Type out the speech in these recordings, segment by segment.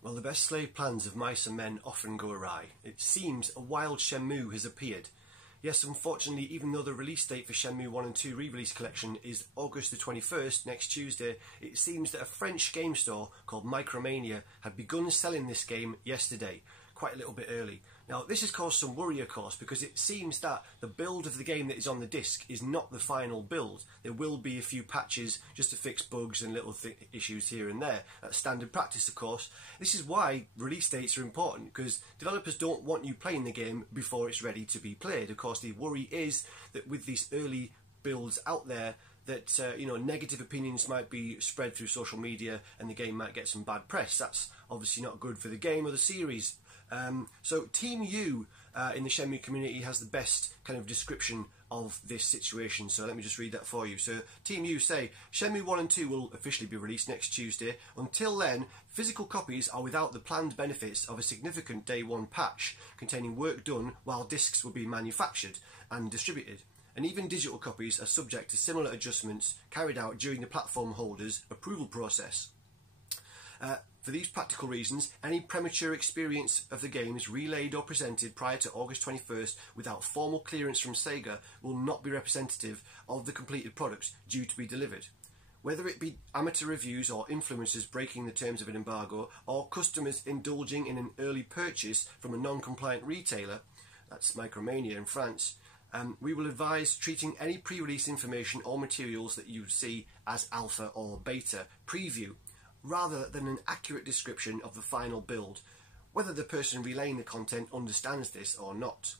Well, the best laid plans of mice and men often go awry. It seems a wild Shenmue has appeared. Yes, unfortunately, even though the release date for Shenmue 1 and 2 re-release collection is August the 21st, next Tuesday, it seems that a French game store called Micromania had begun selling this game yesterday, quite a little bit early. Now, this has caused some worry, of course, because it seems that the build of the game that is on the disc is not the final build. There will be a few patches just to fix bugs and little issues here and there. That's standard practice, of course. This is why release dates are important, because developers don't want you playing the game before it's ready to be played. Of course, the worry is that with these early builds out there, that negative opinions might be spread through social media and the game might get some bad press. That's obviously not good for the game or the series. So Team U in the Shenmue community has the best kind of description of this situation, so let me just read that for you. So Team U say, Shenmue 1 and 2 will officially be released next Tuesday. Until then, physical copies are without the planned benefits of a significant day one patch containing work done while discs will be manufactured and distributed. And even digital copies are subject to similar adjustments carried out during the platform holder's approval process. For these practical reasons, any premature experience of the games relayed or presented prior to August 21st without formal clearance from Sega will not be representative of the completed products due to be delivered. Whether it be amateur reviews or influencers breaking the terms of an embargo, or customers indulging in an early purchase from a non-compliant retailer, that's Micromania in France, we will advise treating any pre-release information or materials that you see as alpha or beta preview, rather than an accurate description of the final build, whether the person relaying the content understands this or not.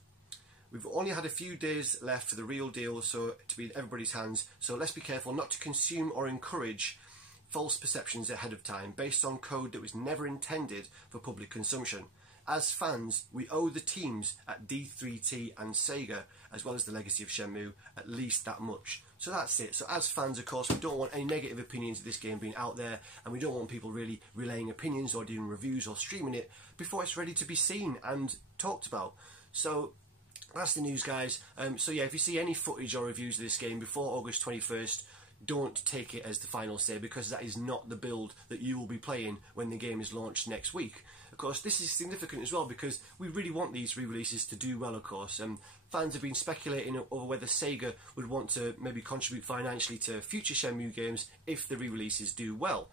We've only had a few days left for the real deal to be in everybody's hands, so let's be careful not to consume or encourage false perceptions ahead of time based on code that was never intended for public consumption. As fans, we owe the teams at D3T and Sega, as well as the legacy of Shenmue, at least that much. So that's it. So as fans, of course, we don't want any negative opinions of this game being out there, and we don't want people really relaying opinions or doing reviews or streaming it before it's ready to be seen and talked about. So that's the news, guys. So yeah, if you see any footage or reviews of this game before August 21st, don't take it as the final say, because that is not the build that you will be playing when the game is launched next week. Of course, this is significant as well because we really want these re-releases to do well, of course. Fans have been speculating over whether Sega would want to maybe contribute financially to future Shenmue games if the re-releases do well.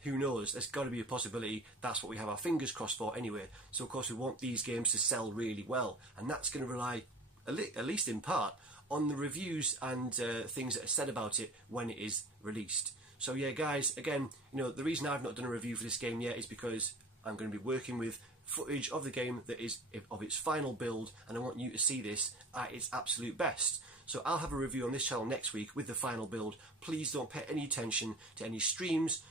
Who knows? There's got to be a possibility. That's what we have our fingers crossed for anyway. So of course we want these games to sell really well, and that's going to rely, at least in part, on the reviews and things that are said about it when it is released. So yeah, guys, again, the reason I've not done a review for this game yet is because I'm going to be working with footage of the game that is of its final build, and I want you to see this at its absolute best. So I'll have a review on this channel next week with the final build. Please don't pay any attention to any streams,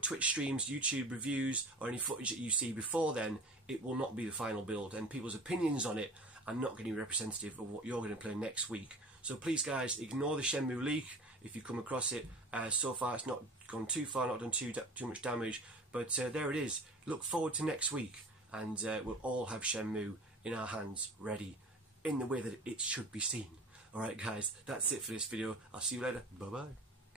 Twitch streams, YouTube reviews, or any footage that you see before then. It will not be the final build, and people's opinions on it are not going to be representative of what you're going to play next week. So please, guys, ignore the Shenmue leak if you come across it. So far it's not gone too far, not done too much damage, but there it is. Look forward to next week, and we'll all have Shenmue in our hands, ready in the way that it should be seen. Alright guys, that's it for this video. I'll see you later. Bye bye.